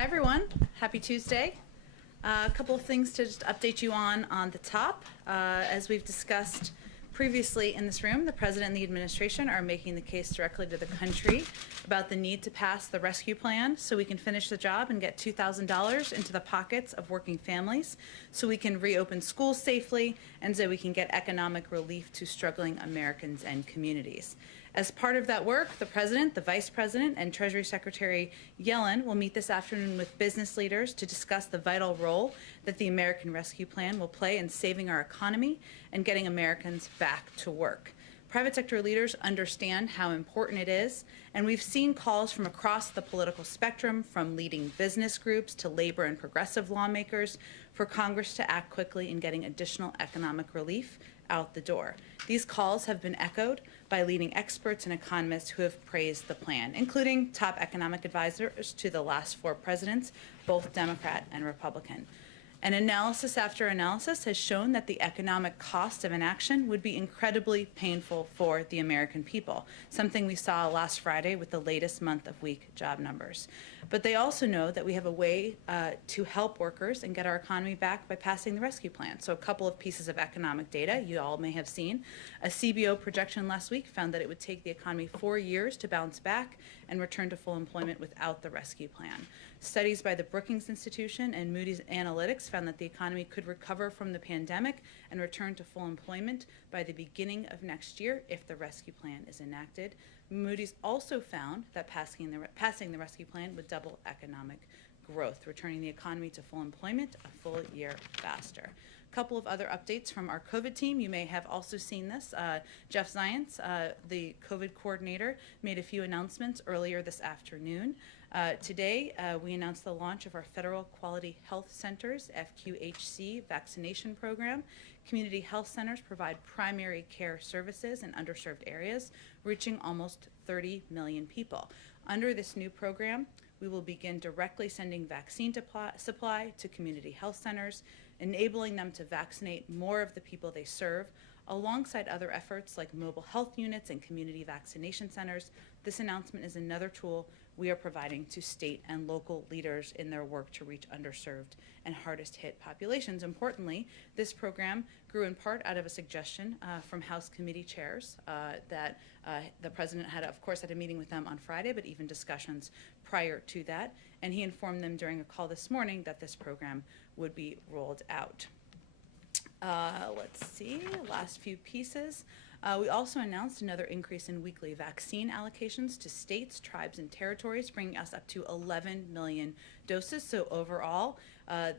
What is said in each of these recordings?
Hi everyone, happy Tuesday. A couple of things to just update you on the top. As we've discussed previously in this room, the President and the administration are making the case directly to the country about the need to pass the rescue plan so we can finish the job and get $2,000 into the pockets of working families, so we can reopen schools safely, and so we can get economic relief to struggling Americans and communities. As part of that work, the President, the Vice President, and Treasury Secretary Yellen will meet this afternoon with business leaders to discuss the vital role that the American Rescue Plan will play in saving our economy and getting Americans back to work. Private sector leaders understand how important it is, and we've seen calls from across the political spectrum, from leading business groups to labor and progressive lawmakers, for Congress to act quickly in getting additional economic relief out the door. These calls have been echoed by leading experts and economists who have praised the plan, including top economic advisors to the last four presidents, both Democrat and Republican. And analysis after analysis has shown that the economic cost of inaction would be incredibly painful for the American people, something we saw last Friday with the latest month of weak job numbers. But they also know that we have a way to help workers and get our economy back by passing the rescue plan. So a couple of pieces of economic data you all may have seen. A CBO projection last week found that it would take the economy 4 years to bounce back and return to full employment without the rescue plan. Studies by the Brookings Institution and Moody's Analytics found that the economy could recover from the pandemic and return to full employment by the beginning of next year if the rescue plan is enacted. Moody's also found that passing the rescue plan would double economic growth, returning the economy to full employment a full year faster. A couple of other updates from our COVID team. You may have also seen this. Jeff Zients, the COVID coordinator, made a few announcements earlier this afternoon. Today, we announced the launch of our Federal Quality Health Centers, FQHC, vaccination program. Community health centers provide primary care services in underserved areas, reaching almost 30 million people. Under this new program, we will begin directly sending vaccine supply to community health centers, enabling them to vaccinate more of the people they serve, alongside other efforts like mobile health units and community vaccination centers. This announcement is another tool we are providing to state and local leaders in their work to reach underserved and hardest hit populations. Importantly, this program grew in part out of a suggestion from House committee chairs that the President had, of course, had a meeting with them on Friday, but even discussions prior to that. And he informed them during a call this morning that this program would be rolled out. Let's see, last few pieces. We also announced another increase in weekly vaccine allocations to states, tribes, and territories, bringing us up to 11 million doses. So overall,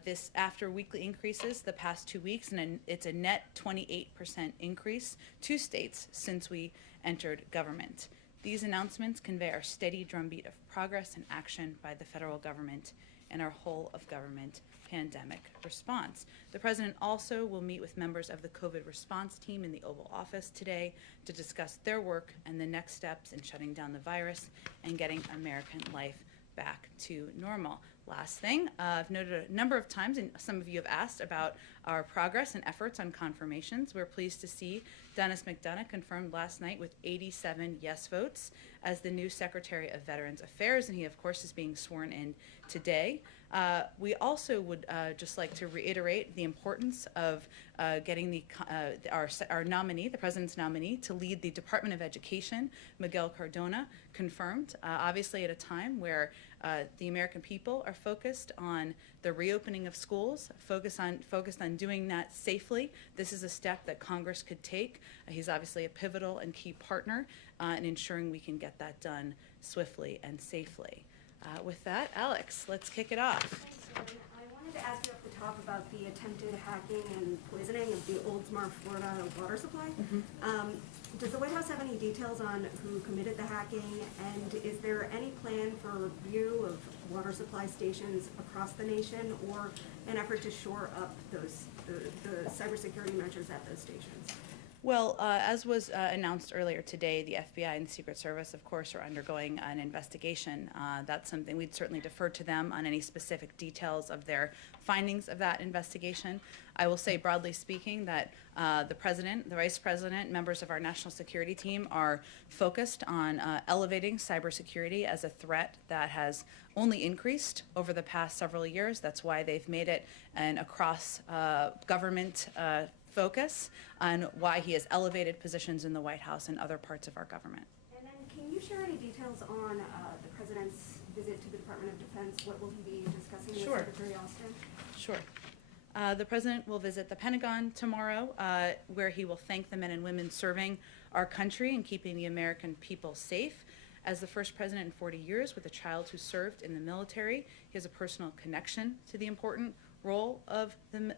this after weekly increases the past 2 weeks, and it's a net 28% increase to states since we entered government. These announcements convey our steady drumbeat of progress and action by the federal government and our whole of government pandemic response. The President also will meet with members of the COVID response team in the Oval Office today to discuss their work and the next steps in shutting down the virus and getting American life back to normal. Last thing, I've noted a number of times, and some of you have asked about our progress and efforts on confirmations. We're pleased to see Dennis McDonough confirmed last night with 87 yes votes as the new Secretary of Veterans Affairs, and he, of course, is being sworn in today. We also would just like to reiterate the importance of getting our nominee, the President's nominee, to lead the Department of Education, Miguel Cardona, confirmed, obviously at a time where the American people are focused on the reopening of schools, focused on doing that safely. This is a step that Congress could take. He's obviously a pivotal and key partner in ensuring we can get that done swiftly and safely. With that, Alex, let's kick it off. Thanks, Jordan. I wanted to ask you off the top about the attempted hacking and poisoning of the Oldsmar, Florida water supply. Does the White House have any details on who committed the hacking, and is there any plan for review of water supply stations across the nation, or an effort to shore up the cybersecurity measures at those stations? Well, as was announced earlier today, the FBI and the Secret Service, of course, are undergoing an investigation. That's something we'd certainly defer to them on any specific details of their findings of that investigation. I will say, broadly speaking, that the President, the Vice President, members of our national security team are focused on elevating cybersecurity as a threat that has only increased over the past several years. That's why they've made it an across government focus on why he has elevated positions in the White House and other parts of our government. And then can you share any details on the President's visit to the Department of Defense? What will he be discussing with Sure. Secretary Austin? Sure. The President will visit the Pentagon tomorrow, where he will thank the men and women serving our country and keeping the American people safe. As the first president in 40 years with a child who served in the military, he has a personal connection to the important role of the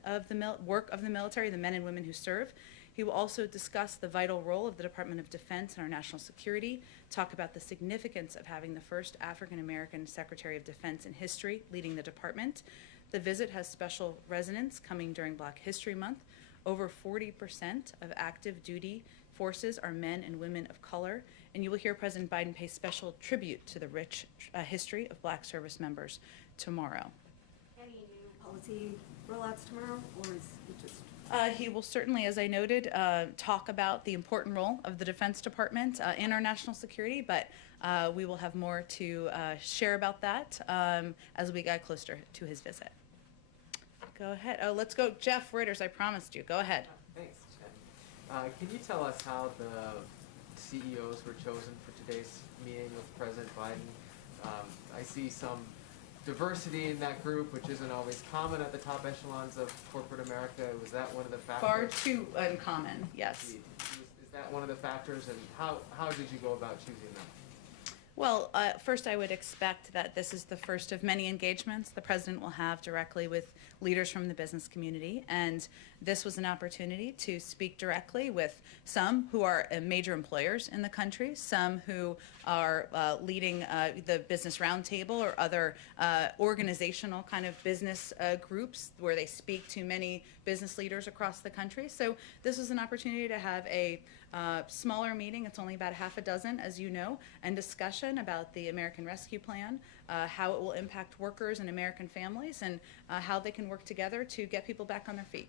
work of the military, the men and women who serve. He will also discuss the vital role of the Department of Defense in our national security, talk about the significance of having the first African-American Secretary of Defense in history leading the department. The visit has special resonance coming during Black History Month. Over 40% of active duty forces are men and women of color, and you will hear President Biden pay special tribute to the rich history of Black service members tomorrow. Any new policy rollouts tomorrow, or is it just? He will certainly, as I noted, talk about the important role of the Defense Department in our national security, but we will have more to share about that as we get closer to his visit. Go ahead. Oh, let's go. Jeff Reuters, I promised you. Go ahead. Thanks, Jen. Can you tell us how the CEOs were chosen for today's meeting with President Biden? I see some diversity in that group, which isn't always common at the top echelons of corporate America. Was that one of the factors? Far too uncommon, yes. Is that one of the factors, and how did you go about choosing them? Well, first I would expect that this is the first of many engagements the President will have directly with leaders from the business community, and this was an opportunity to speak directly with some who are major employers in the country, some who are leading the Business Roundtable or other organizational kind of business groups where they speak to many business leaders across the country. So this was an opportunity to have a smaller meeting, it's only about half a dozen, as you know, and discussion about the American Rescue Plan, how it will impact workers and American families, and how they can work together to get people back on their feet.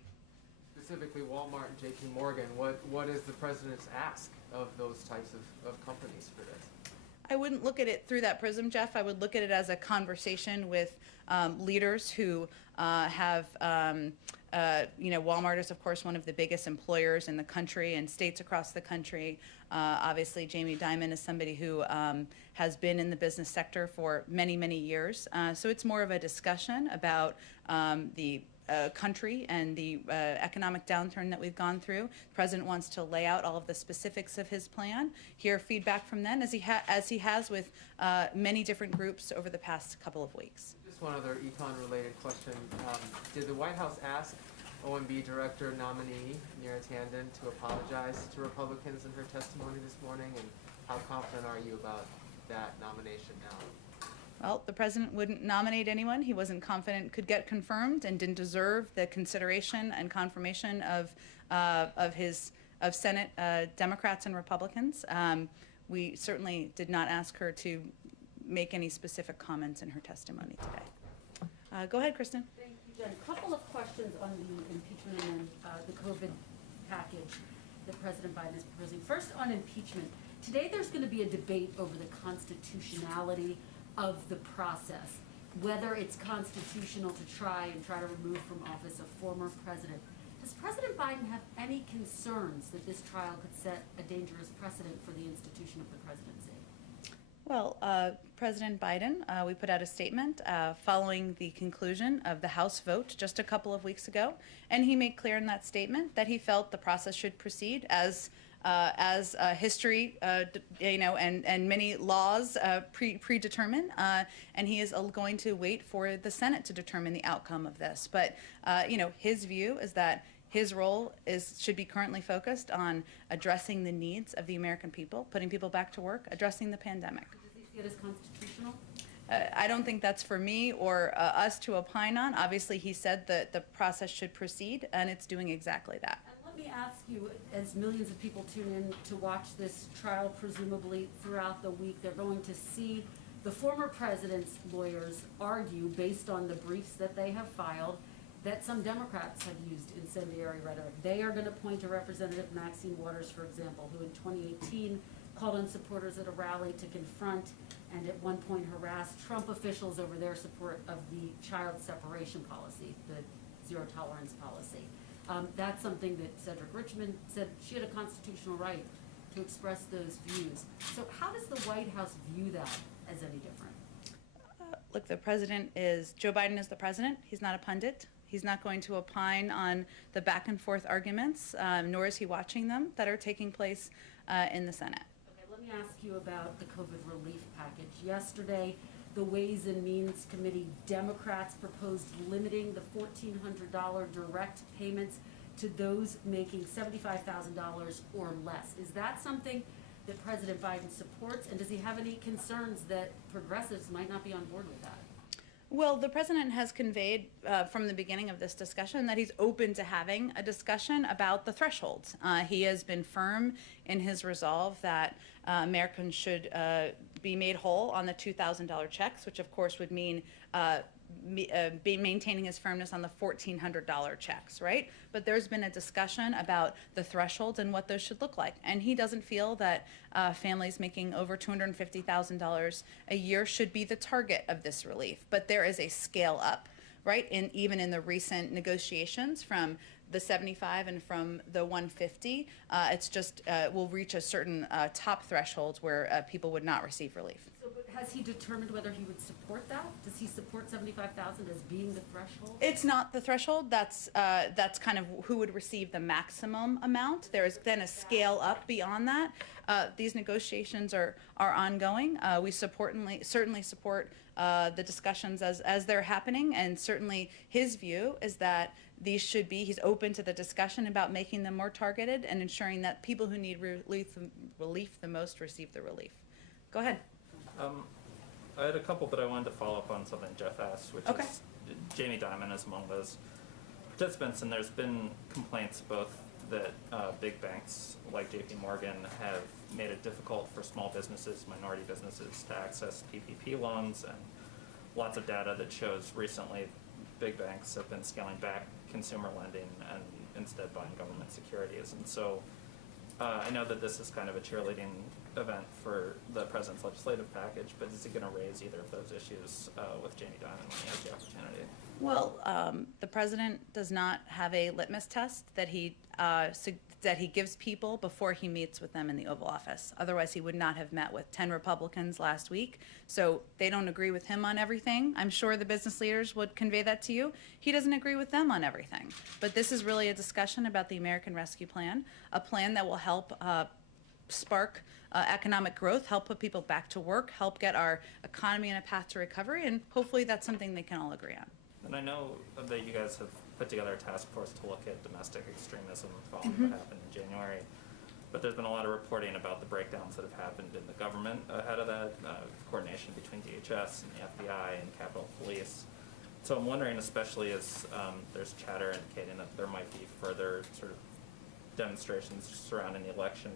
Specifically, Walmart and JP Morgan, what is the President's ask of those types of companies for this? I wouldn't look at it through that prism, Jeff. I would look at it as a conversation with leaders who have, Walmart is, of course, one of the biggest employers in the country and states across the country. Obviously, Jamie Dimon is somebody who has been in the business sector for many, many years. So it's more of a discussion about the country and the economic downturn that we've gone through. The President wants to lay out all of the specifics of his plan, hear feedback from them, as he has with many different groups over the past couple of weeks. Just one other econ-related question. Did the White House ask OMB Director nominee Neera Tanden to apologize to Republicans in her testimony this morning, and how confident are you about that nomination now? Well, the President wouldn't nominate anyone he wasn't confident could get confirmed and didn't deserve the consideration and confirmation of Senate Democrats and Republicans. We certainly did not ask her to make any specific comments in her testimony today. Go ahead, Kristen. Thank you, Jen. A couple of questions on the impeachment and the COVID package that President Biden is proposing. First, on impeachment. Today there's going to be a debate over the constitutionality of the process, whether it's constitutional to try to remove from office a former president. Does President Biden have any concerns that this trial could set a dangerous precedent for the institution of the presidency? Well, President Biden, we put out a statement following the conclusion of the House vote just a couple of weeks ago, and he made clear in that statement that he felt the process should proceed as history, and many laws predetermine, and he is going to wait for the Senate to determine the outcome of this. But his view is that his role should be currently focused on addressing the needs of the American people, putting people back to work, addressing the pandemic. Does he see it as constitutional? I don't think that's for me or us to opine on. Obviously, he said that the process should proceed, and it's doing exactly that. And let me ask you, as millions of people tune in to watch this trial, presumably throughout the week, they're going to see the former president's lawyers argue, based on the briefs that they have filed, that some Democrats have used incendiary rhetoric. They are going to point to Representative Maxine Waters, for example, who in 2018 called on supporters at a rally to confront and at one point harassed Trump officials over their support of the child separation policy, the zero tolerance policy. That's something that Cedric Richmond said she had a constitutional right to express those views. So how does the White House view that as any different? Look, Joe Biden is the president. He's not a pundit. He's not going to opine on the back and forth arguments, nor is he watching them that are taking place in the Senate. Okay, let me ask you about the COVID relief package. Yesterday, the Ways and Means Committee Democrats proposed limiting the $1,400 direct payments to those making $75,000 or less. Is that something that President Biden supports, and does he have any concerns that progressives might not be on board with that? Well, the president has conveyed from the beginning of this discussion that he's open to having a discussion about the thresholds. He has been firm in his resolve that Americans should be made whole on the $2,000 checks, which of course would mean maintaining his firmness on the $1,400 checks, right? But there's been a discussion about the thresholds and what those should look like. And he doesn't feel that families making over $250,000 a year should be the target of this relief. But there is a scale up, right? Even in the recent negotiations from the 75 and from the 150, it's just will reach a certain top thresholds where people would not receive relief. So, but has he determined whether he would support that? Does he support 75,000 as being the threshold? It's not the threshold. That's kind of who would receive the maximum amount. There is then a scale up beyond that. These negotiations are ongoing. We certainly support the discussions as they're happening, and certainly his view is that he's open to the discussion about making them more targeted and ensuring that people who need relief the most receive the relief. Go ahead. I had a couple, but I wanted to follow up on something Jeff asked, which Okay. is Jamie Dimon is among those participants, and there's been complaints both that big banks like JP Morgan have made it difficult for small businesses, minority businesses to access PPP loans, and lots of data that shows recently big banks have been scaling back consumer lending and instead buying government securities. And so I know that this is kind of a cheerleading event for the president's legislative package, but is he going to raise either of those issues with Jamie Dimon when he has the opportunity? Well, the president does not have a litmus test that he gives people before he meets with them in the Oval Office. Otherwise, he would not have met with 10 Republicans last week. So they don't agree with him on everything. I'm sure the business leaders would convey that to you. He doesn't agree with them on everything. But this is really a discussion about the American Rescue Plan, a plan that will help spark economic growth, help put people back to work, help get our economy on a path to recovery, and hopefully that's something they can all agree on. And I know that you guys have put together a task force to look at domestic extremism following what happened in January. But there's been a lot of reporting about the breakdowns that have happened in the government ahead of that, coordination between DHS and the FBI and Capitol Police. So I'm wondering, especially as there's chatter indicating that there might be further sort of demonstrations surrounding the election,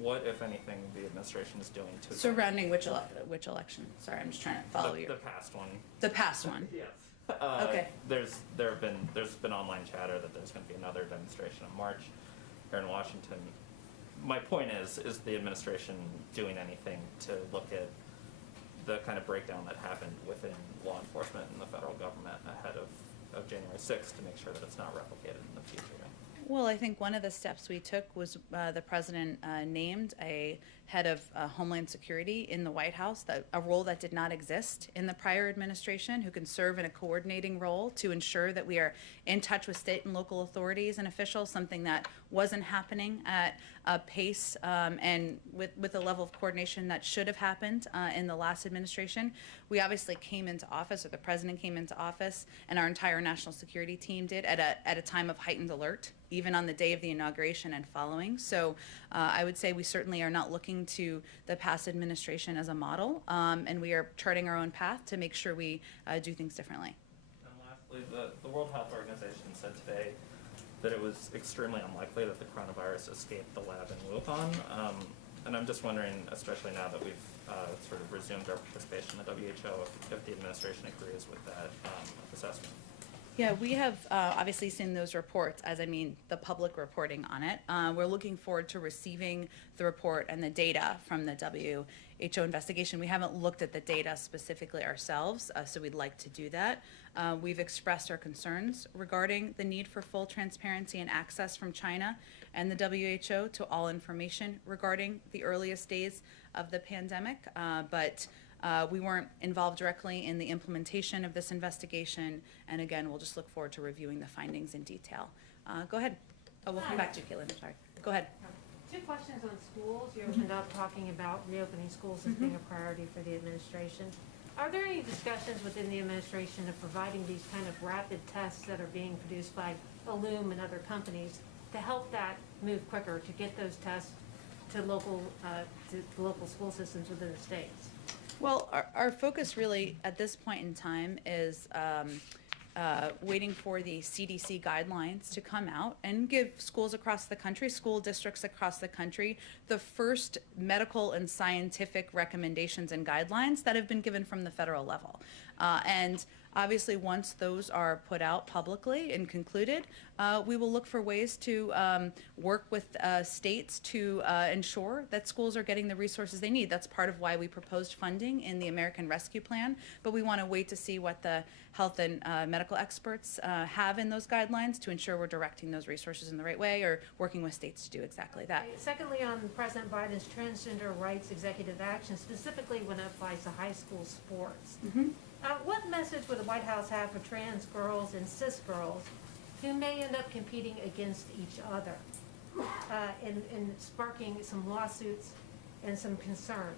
what, if anything, the administration is doing to Surrounding which election? Sorry, I'm just trying to follow you. the past one. The past one. Yes. Okay. There's been online chatter that there's going to be another demonstration in March here in Washington. My point is the administration doing anything to look at the kind of breakdown that happened within law enforcement and the federal government ahead of January 6th to make sure that it's not replicated in the future? Well, I think one of the steps we took was the president named a head of Homeland Security in the White House, a role that did not exist in the prior administration, who can serve in a coordinating role to ensure that we are in touch with state and local authorities and officials, something that wasn't happening at a pace and with a level of coordination that should have happened in the last administration. We obviously came into office, or the president came into office, and our entire national security team did at a time of heightened alert, even on the day of the inauguration and following. So I would say we certainly are not looking to the past administration as a model, and we are charting our own path to make sure we do things differently. And lastly, the World Health Organization said today that it was extremely unlikely that the coronavirus escaped the lab in Wuhan. And I'm just wondering, especially now that we've sort of resumed our participation in the WHO, if the administration agrees with that assessment. Yeah, we have obviously seen those reports, as I mean the public reporting on it. We're looking forward to receiving the report and the data from the WHO investigation. We haven't looked at the data specifically ourselves, so we'd like to do that. We've expressed our concerns regarding the need for full transparency and access from China and the WHO to all information regarding the earliest days of the pandemic, but we weren't involved directly in the implementation of this investigation, and again, we'll just look forward to reviewing the findings in detail. Go ahead. Oh, we'll come back to you, Caitlin, I'm sorry. Go ahead. Two questions on schools. You opened up talking about reopening schools as being a priority for the administration. Are there any discussions within the administration of providing these kind of rapid tests that are being produced by Illum and other companies to help that move quicker, to get those tests to local school systems within the states? Well, our focus really at this point in time is waiting for the CDC guidelines to come out and give schools across the country, school districts across the country, the first medical and scientific recommendations and guidelines that have been given from the federal level. And obviously, once those are put out publicly and concluded, we will look for ways to work with states to ensure that schools are getting the resources they need. That's part of why we proposed funding in the American Rescue Plan, but we want to wait to see what the health and medical experts have in those guidelines to ensure we're directing those resources in the right way or working with states to do exactly that. Okay. Secondly, on President Biden's transgender rights executive action, specifically when it applies to high school sports. What message would the White House have for trans girls and cis girls who may end up competing against each other and sparking some lawsuits and some concern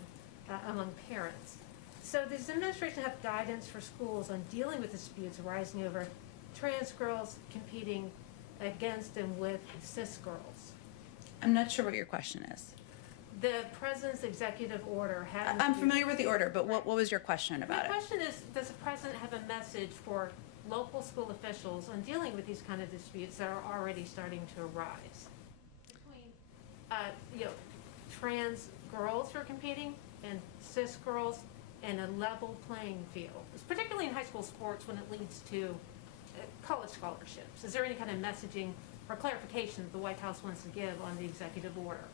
among parents? So does the administration have guidance for schools on dealing with disputes arising over trans girls competing against and with cis girls? I'm not sure what your question is. The president's executive order has. I'm familiar with the order, but what was your question about My it? question is, does the president have a message for local school officials on dealing with these kind of disputes that are already starting to arise between, trans girls who are competing and cis girls in a level playing field, particularly in high school sports when it leads to college scholarships? Is there any kind of messaging or clarification that the White House wants to give on the executive order?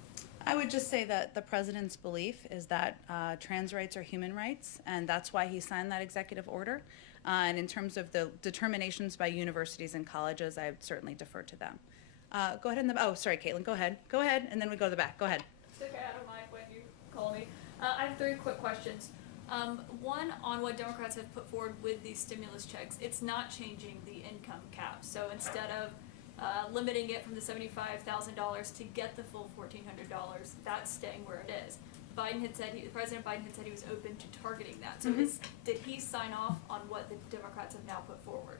I would just say that the president's belief is that trans rights are human rights, and that's why he signed that executive order. And in terms of the determinations by universities and colleges, I would certainly defer to them. Go ahead oh, sorry, Caitlin, go ahead. Go ahead, and then we go to the back. Go ahead. It's okay, I don't mind when you call me. I have 3 quick questions. One, on what Democrats have put forward with these stimulus checks. It's not changing the income cap. So instead of limiting it from the $75,000 to get the full $1,400, that's staying where it is. President Biden had said he was open to targeting that. So did he sign off on what the Democrats have now put forward?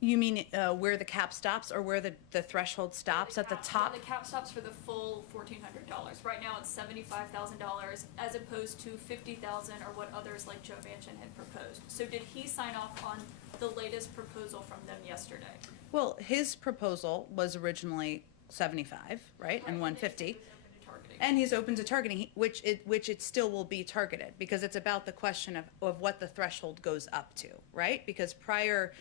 You mean where the cap stops or where the threshold stops at the top? The cap stops for the full $1,400. Right now it's $75,000 as opposed to $50,000 or what others like Joe Manchin had proposed. So did he sign off on the latest proposal from them yesterday? Well, his proposal was originally 75, right, and 150. And he's open to targeting, which it still will be targeted, because it's about the question of what the threshold goes up to, right? Because prior,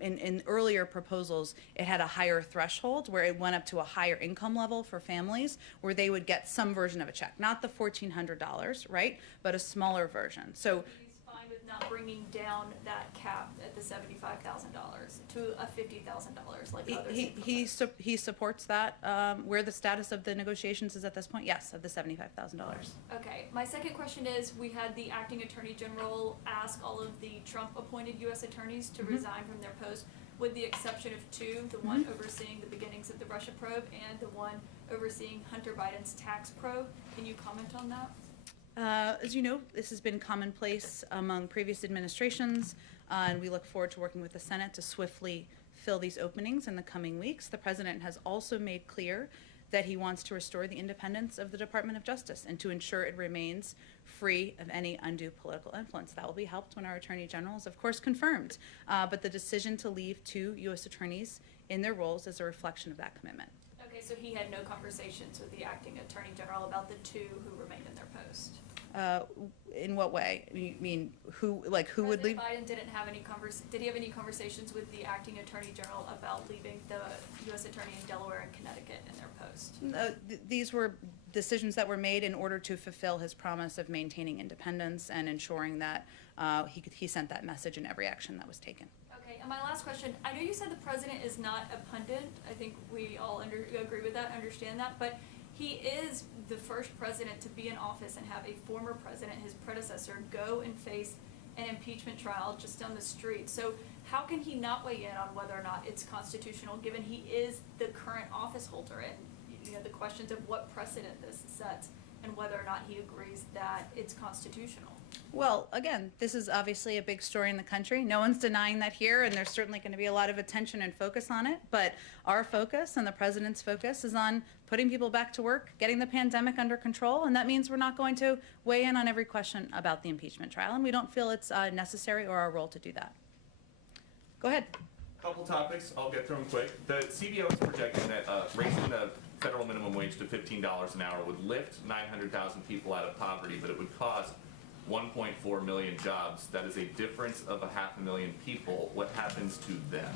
in earlier proposals, it had a higher threshold where it went up to a higher income level for families where they would get some version of a check, not the $1,400, right, but a smaller version. So he's fine with not bringing down that cap at the $75,000 to a $50,000 like others. he supports that. Where the status of the negotiations is at this point, yes, of the $75,000. Okay, my second question is, we had the acting attorney general ask all of the Trump-appointed U.S. attorneys to resign from their post, with the exception of 2, the one overseeing the beginnings of the Russia probe and the one overseeing Hunter Biden's tax probe. Can you comment on that? As you know, this has been commonplace among previous administrations, and we look forward to working with the Senate to swiftly fill these openings in the coming weeks. The president has also made clear that he wants to restore the independence of the Department of Justice and to ensure it remains free of any undue political influence. That will be helped when our Attorney General is, of course, confirmed. But the decision to leave 2 U.S. attorneys in their roles is a reflection of that commitment. Okay, so he had no conversations with the acting attorney general about the two who remained in their post? In what way? You mean who would leave? President Biden didn't have any did he have any conversations with the acting attorney general about leaving the U.S. attorney in Delaware and Connecticut in their post? These were decisions that were made in order to fulfill his promise of maintaining independence and ensuring that he sent that message in every action that was taken. Okay, and my last question, I know you said the president is not a pundit. I think we all agree with that, understand that, but he is the first president to be in office and have a former president, his predecessor, go and face an impeachment trial just down the street. So how can he not weigh in on whether or not it's constitutional, given he is the current office holder? And, you know, the questions of what precedent this sets and whether or not he agrees that it's constitutional. Well, again, this is obviously a big story in the country. No one's denying that here, and there's certainly going to be a lot of attention and focus on it. But our focus and the president's focus is on putting people back to work, getting the pandemic under control, and that means we're not going to weigh in on every question about the impeachment trial, and we don't feel it's necessary or our role to do that. Go ahead. Couple topics, I'll get through them quick. The CBO is projecting that raising the federal minimum wage to $15 an hour would lift 900,000 people out of poverty, but it would cost 1.4 million jobs. That is a difference of 500,000 people. What happens to them?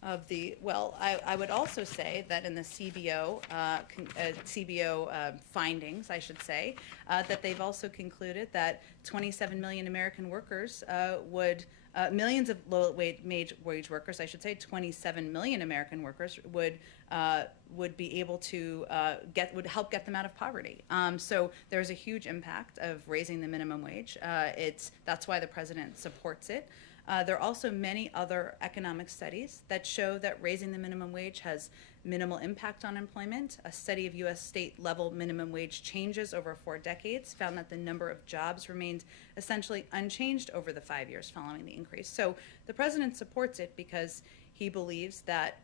I would also say that in the CBO findings, I should say, that they've also concluded that 27 million American workers millions of low-wage workers, I should say, 27 million American workers would be able to would help get them out of poverty. So there's a huge impact of raising the minimum wage. That's why the president supports it. There are also many other economic studies that show that raising the minimum wage has minimal impact on employment. A study of U.S. state-level minimum wage changes over 4 decades found that the number of jobs remained essentially unchanged over the 5 years following the increase. So the president supports it because he believes that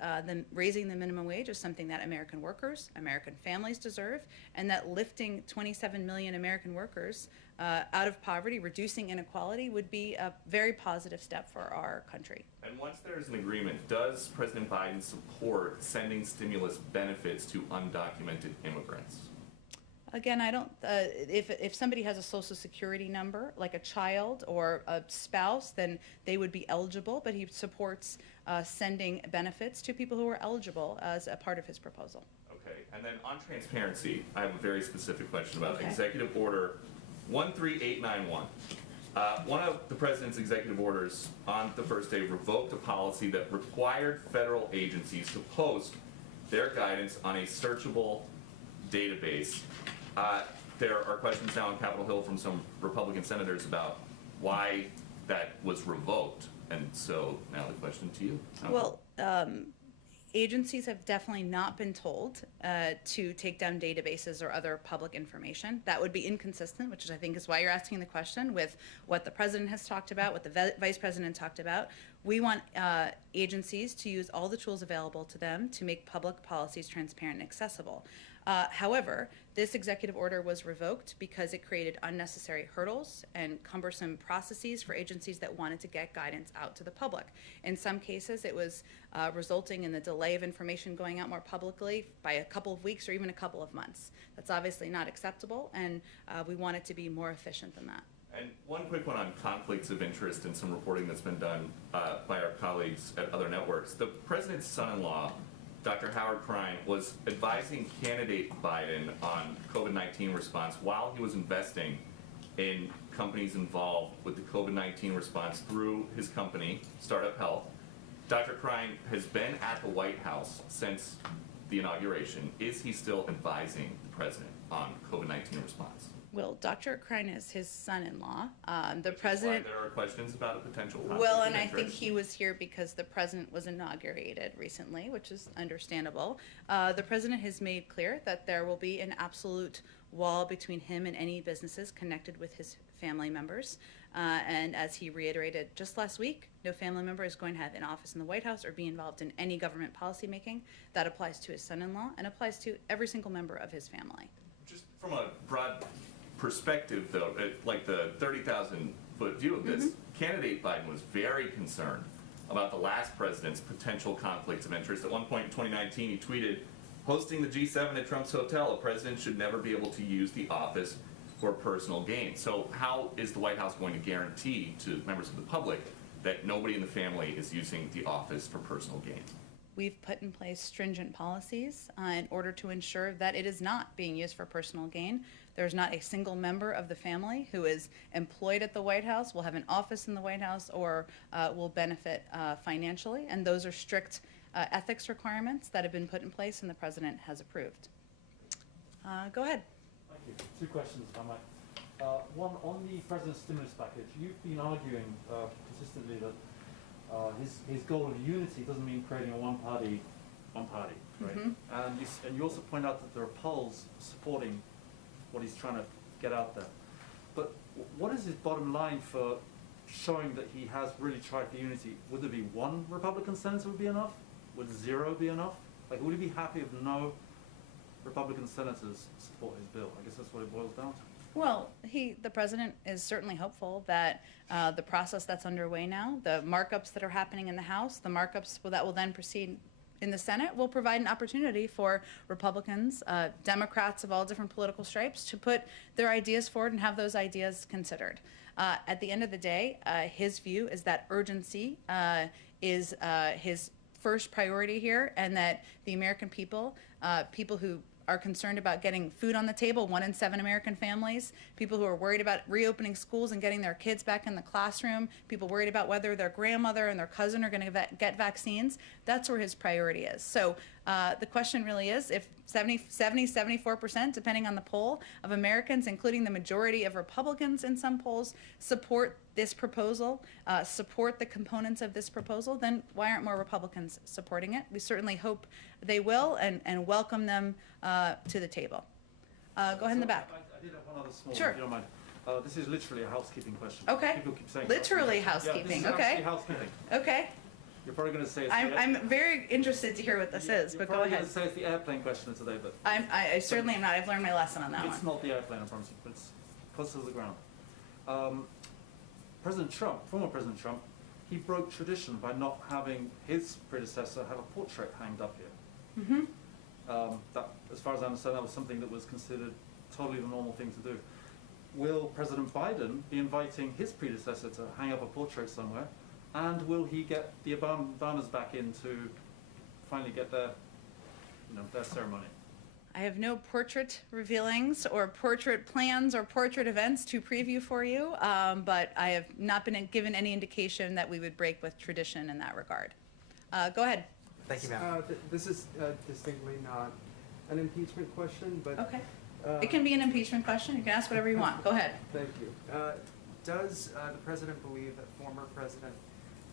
raising the minimum wage is something that American workers, American families deserve, and that lifting 27 million American workers out of poverty, reducing inequality, would be a very positive step for our country. And once there's an agreement, does President Biden support sending stimulus benefits to undocumented immigrants? Again, I don't, if somebody has a social security number, like a child or a spouse, then they would be eligible, but he supports sending benefits to people who are eligible as a part of his proposal. Okay, and then on transparency, I have a very specific question about Okay. Executive Order 13891. One of the president's executive orders on the first day revoked a policy that required federal agencies to post their guidance on a searchable database. There are questions now on Capitol Hill from some Republican senators about why that was revoked. And so now the question to you. Well, agencies have definitely not been told to take down databases or other public information. That would be inconsistent, which I think is why you're asking the question, with what the president has talked about, what the vice president talked about. We want agencies to use all the tools available to them to make public policies transparent and accessible. However, this executive order was revoked because it created unnecessary hurdles and cumbersome processes for agencies that wanted to get guidance out to the public. In some cases, it was resulting in the delay of information going out more publicly by a couple of weeks or even a couple of months. That's obviously not acceptable, and we want it to be more efficient than that. And one quick one on conflicts of interest and some reporting that's been done by our colleagues at other networks. The president's son-in-law, Dr. Howard Krein, was advising candidate Biden on COVID-19 response while he was investing in companies involved with the COVID-19 response through his company, Startup Health. Dr. Krein has been at the White House since the inauguration. Is he still advising the president on COVID-19 response? Well, Dr. Krein is his son-in-law. The Which is president. why there are questions about a potential conflict Well, of and I think interest. he was here because the president was inaugurated recently, which is understandable. The president has made clear that there will be an absolute wall between him and any businesses connected with his family members. And as he reiterated just last week, no family member is going to have an office in the White House or be involved in any government policymaking. That applies to his son-in-law and applies to every single member of his family. Just from a broad perspective, though, like the 30,000-foot view of this, candidate Biden was very concerned about the last president's potential conflicts of interest. At one point in 2019, he tweeted, hosting the G7 at Trump's hotel, a president should never be able to use the office for personal gain. So how is the White House going to guarantee to members of the public that nobody in the family is using the office for personal gain? We've put in place stringent policies in order to ensure that it is not being used for personal gain. There's not a single member of the family who is employed at the White House, will have an office in the White House, or will benefit financially. And those are strict ethics requirements that have been put in place and the president has approved. Go ahead. Thank you. Two questions, if I might. One, on the president's stimulus package, you've been arguing consistently that his goal of unity doesn't mean creating a one party, right? And you also point out that there are polls supporting what he's trying to get out there. But what is his bottom line for showing that he has really tried for unity? Would there be one Republican senator would be enough? Would 0 be enough? Like, would he be happy if no Republican senators support his bill? I guess that's what it boils down to. Well, the president is certainly hopeful that the process that's underway now, the markups that are happening in the House, the markups that will then proceed in the Senate, will provide an opportunity for Republicans, Democrats of all different political stripes, to put their ideas forward and have those ideas considered. At the end of the day, his view is that urgency is his first priority here, and that the American people, people who are concerned about getting food on the table, 1 in 7 American families, people who are worried about reopening schools and getting their kids back in the classroom, people worried about whether their grandmother and their cousin are going to get vaccines, that's where his priority is. So the question really is, if 74%, depending on the poll, of Americans, including the majority of Republicans in some polls, support this proposal, support the components of this proposal, then why aren't more Republicans supporting it? We certainly hope they will, and welcome them to the table. Go ahead in the back. I did have one other small Sure. one, if you don't mind. This is literally a housekeeping question. Okay. People keep saying Literally housekeeping. housekeeping, Yeah, this is okay. actually housekeeping. Okay. You're probably going to say it's I'm very interested to hear what this is, but go You're ahead. probably going to say it's the airplane question of today, but I certainly am not. I've learned my lesson on that it's one. not the airplane, I promise you, but it's closer to the ground. President Trump, former President Trump, he broke tradition by not having his predecessor have a portrait hanged up here. That, as far as I understand, that was something that was considered totally the normal thing to do. Will President Biden be inviting his predecessor to hang up a portrait somewhere? And will he get the Obamas back in to finally get their ceremony? I have no portrait revealings or portrait plans or portrait events to preview for you, but I have not been given any indication that we would break with tradition in that regard. Go ahead. Thank you, ma'am. This is distinctly not an impeachment question, but. Okay. It can be an impeachment question. You can ask whatever you want. Go ahead. Thank you. Does the president believe that former President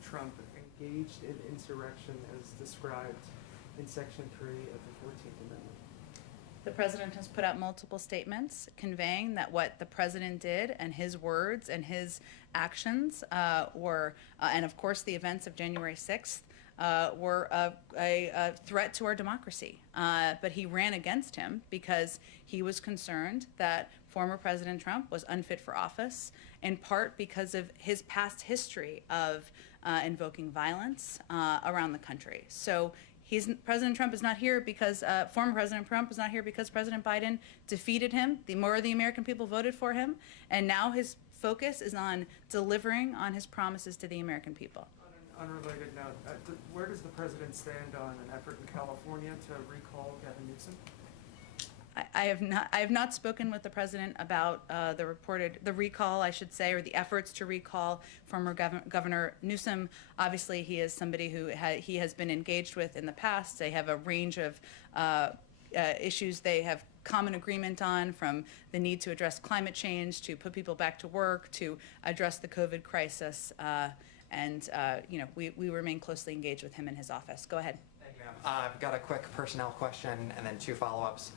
Trump engaged in insurrection as described in Section 3 of the 14th Amendment? The president has put out multiple statements conveying that what the president did and his words and his actions were, and of course the events of January 6th, were a threat to our democracy. But he ran against him because he was concerned that former President Trump was unfit for office, in part because of his past history of invoking violence around the country. So President Trump is not here because, former President Trump is not here because President Biden defeated him. More of the American people voted for him, and now his focus is on delivering on his promises to the American people. On an unrelated note, where does the president stand on an effort in California to recall Gavin Newsom? I have not spoken with the president about the recall, I should say, or the efforts to recall former Governor Newsom. Obviously, he is somebody who he has been engaged with in the past. They have a range of issues they have common agreement on, from the need to address climate change, to put people back to work, to address the COVID crisis. We remain closely engaged with him in his office. Go ahead. Thank you, ma'am. I've got a quick personnel question and then 2 follow-ups.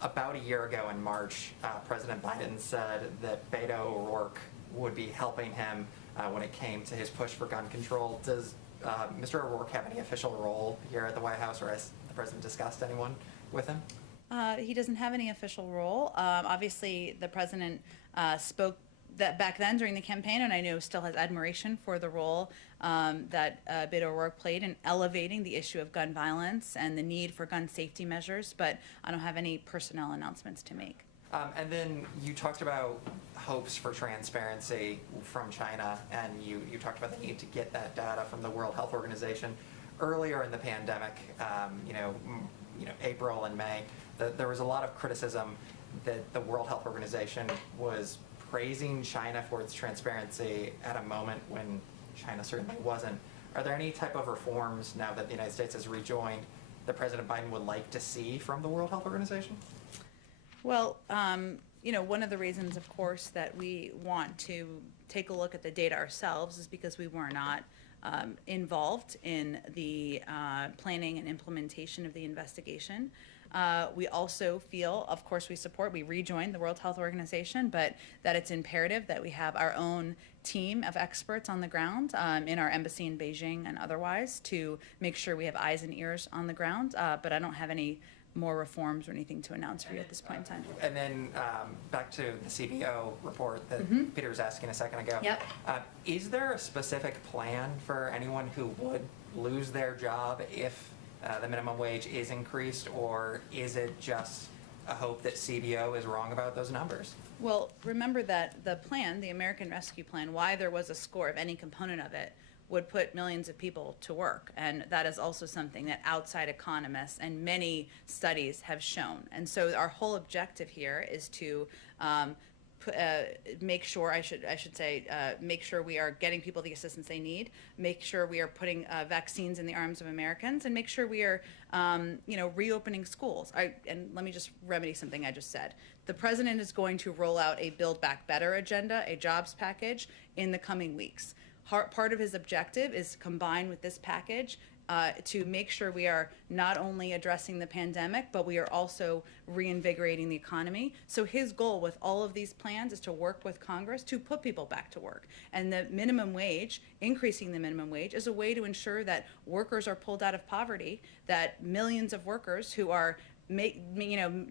About a year ago in March, President Biden said that Beto O'Rourke would be helping him when it came to his push for gun control. Does Mr. O'Rourke have any official role here at the White House, or has the president discussed anyone with him? He doesn't have any official role. Obviously, the president spoke that back then during the campaign, and I know still has admiration for the role that Beto O'Rourke played in elevating the issue of gun violence and the need for gun safety measures, but I don't have any personnel announcements to make. And then you talked about hopes for transparency from China, and you talked about the need to get that data from the World Health Organization. Earlier in the pandemic, April and May, there was a lot of criticism that the World Health Organization was praising China for its transparency at a moment when China certainly wasn't. Are there any type of reforms now that the United States has rejoined that President Biden would like to see from the World Health Organization? Well, one of the reasons, of course, that we want to take a look at the data ourselves is because we were not involved in the planning and implementation of the investigation. We also feel, of course, we rejoined the World Health Organization, but that it's imperative that we have our own team of experts on the ground in our embassy in Beijing and otherwise to make sure we have eyes and ears on the ground. But I don't have any more reforms or anything to announce for you at this point in time. And then back to the CBO report that Peter was asking a second ago. Yep. Is there a specific plan for anyone who would lose their job if the minimum wage is increased, or is it just a hope that CBO is wrong about those numbers? Well, remember that the plan, the American Rescue Plan, why there was a score of any component of it, would put millions of people to work. And that is also something that outside economists and many studies have shown. And so our whole objective here is to make sure, make sure we are getting people the assistance they need, make sure we are putting vaccines in the arms of Americans, and make sure we are, reopening schools. And let me just remedy something I just said. The president is going to roll out a Build Back Better agenda, a jobs package, in the coming weeks. Part of his objective is combined with this package to make sure we are not only addressing the pandemic, but we are also reinvigorating the economy. So his goal with all of these plans is to work with Congress to put people back to work. And the minimum wage, increasing the minimum wage, is a way to ensure that workers are pulled out of poverty, that millions of workers who are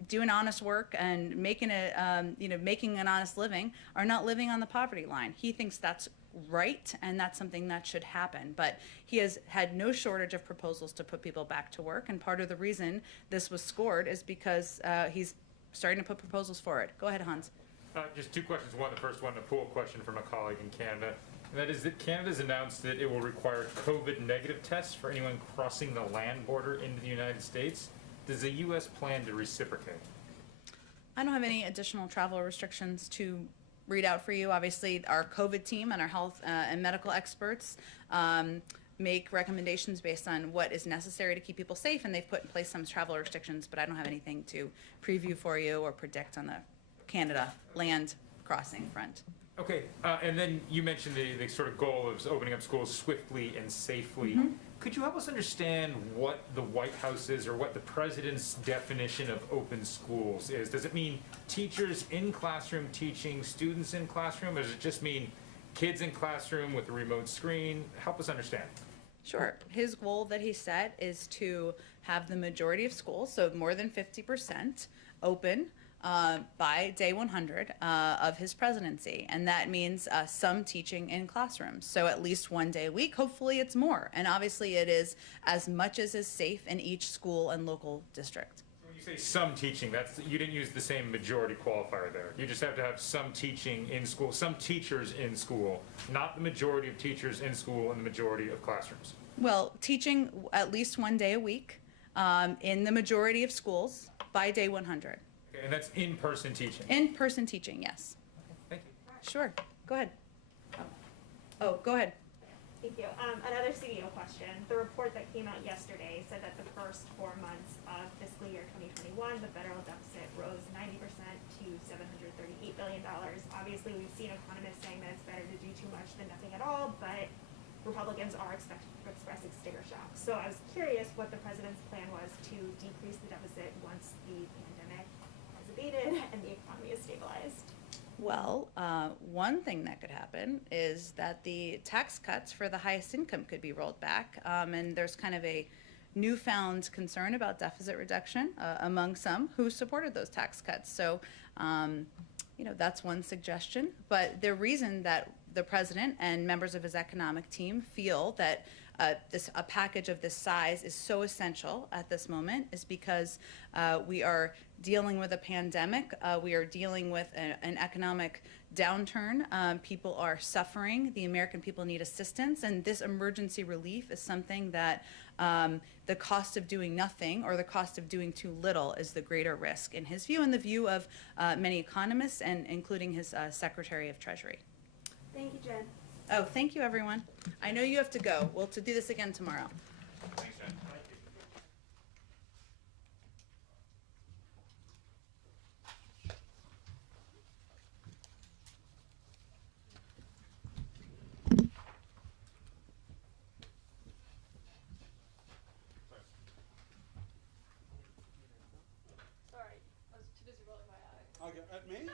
doing honest work and making an honest living are not living on the poverty line. He thinks that's right, and that's something that should happen. But he has had no shortage of proposals to put people back to work, and part of the reason this was scored is because he's starting to put proposals forward. Go ahead, Hans. Just two questions. The first one, a poll question from a colleague in Canada. And that is that Canada's announced that it will require COVID negative tests for anyone crossing the land border into the United States. Does the U.S. plan to reciprocate? I don't have any additional travel restrictions to read out for you. Obviously, our COVID team and our health and medical experts make recommendations based on what is necessary to keep people safe, and they've put in place some travel restrictions, but I don't have anything to preview for you or predict on the Canada land crossing front. Okay, and then you mentioned the sort of goal of opening up schools swiftly and safely. Could you help us understand what the White House is, or what the president's definition of open schools is? Does it mean teachers in classroom teaching students in classroom, or does it just mean kids in classroom with a remote screen? Help us understand. Sure. His goal that he set is to have the majority of schools, so more than 50%, open by day 100 of his presidency. And that means some teaching in classrooms. So at least one day a week, hopefully it's more. And obviously it is as much as is safe in each school and local district. So when you say some teaching, you didn't use the same majority qualifier there. You just have to have some teaching in school, some teachers in school, not the majority of teachers in school and the majority of classrooms. Well, teaching at least one day a week in the majority of schools by day 100. And that's in-person teaching? In-person teaching, yes. Thank you. Sure. Go ahead. Oh, go ahead. Thank you. Another CBO question. The report that came out yesterday said that the first 4 months of fiscal year 2021, the federal deficit rose 90% to $738 billion. Obviously, we've seen economists saying that it's better to do too much than nothing at all, but Republicans are expressing sticker shock. So I was curious what the president's plan was to decrease the deficit once the pandemic has abated and the economy is stabilized. Well, one thing that could happen is that the tax cuts for the highest income could be rolled back, and there's kind of a newfound concern about deficit reduction among some who supported those tax cuts. So That's one suggestion. But the reason that the president and members of his economic team feel that a package of this size is so essential at this moment is because we are dealing with a pandemic. We are dealing with an economic downturn. People are suffering. The American people need assistance, and this emergency relief is something that the cost of doing nothing or the cost of doing too little is the greater risk, in his view and the view of many economists, and including his Secretary of Treasury. Thank you, Jen. Oh, thank you, everyone. I know you have to go. We'll do this again tomorrow. Thanks, Jen. Sorry, I was too busy rolling my eyes. Okay, at me?